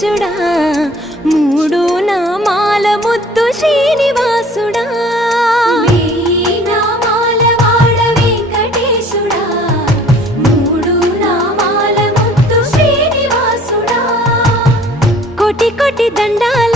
శ్రీనివాసుడా మూడు నామాల ముద్దు శ్రీనివాసుడా కోటి కోటి దండాలు